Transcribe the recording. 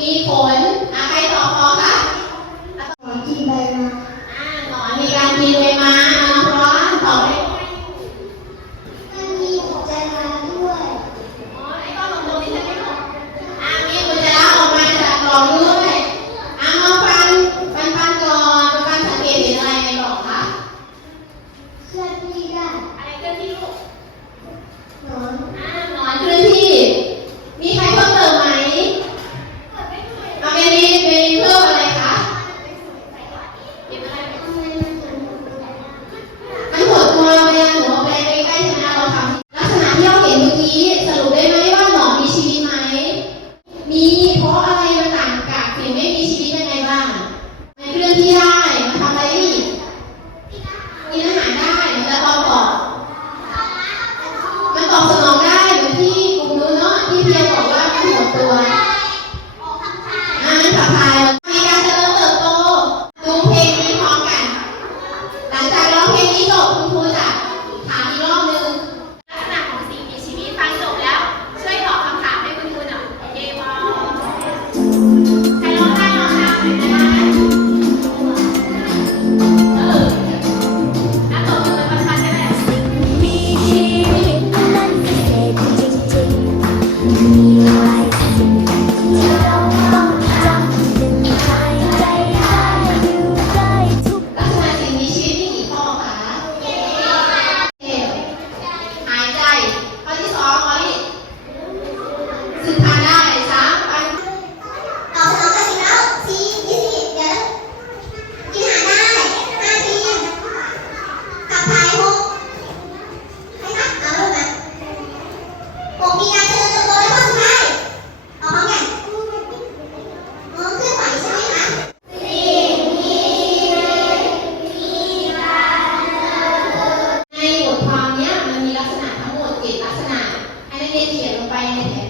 มีผลอะไปต่อต่อคะต่อกินไปมาอ่าต่อมีการกินไปมา 大家老铁，一个通通的。பயணிக்க